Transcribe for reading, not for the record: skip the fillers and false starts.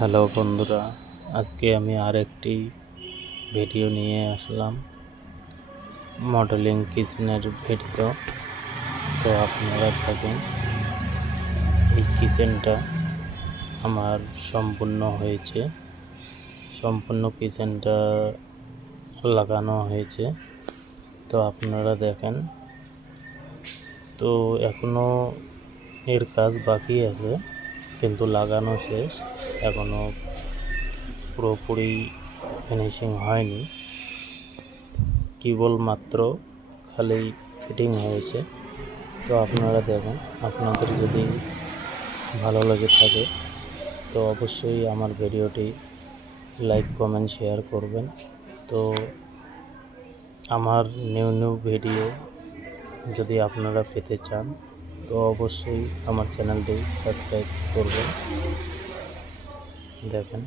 Hello বন্ধুরা, আজকে আমি আরেকটি ভিডিও নিয়ে আসলাম, মডেলিং কিচেনের ভিডিও। তো আপনারা দেখেন, এই কিচেনটা আমার সম্পূর্ণ হয়েছে, সম্পূর্ণ কিচেনটা লাগানো হয়েছে। তো আপনারা দেখেন, তো এখনো এর কাজ বাকি আছে, কিন্তু লাগানো শেষ, এখনো পুরোপুরি ফিনিশিং হয়নি, কেবলমাত্র খালি ফিটিং হয়েছে। তো আপনারা দেখেন, আপনাদের যদি ভালো লেগে থাকে তো অবশ্যই আমার ভিডিওটি লাইক কমেন্ট শেয়ার করবেন। তো আমার নিউ ভিডিও যদি আপনারা পেতে চান তো অবশ্যই আমার চ্যানেলটি সাবস্ক্রাইব করবেন। দেখেন।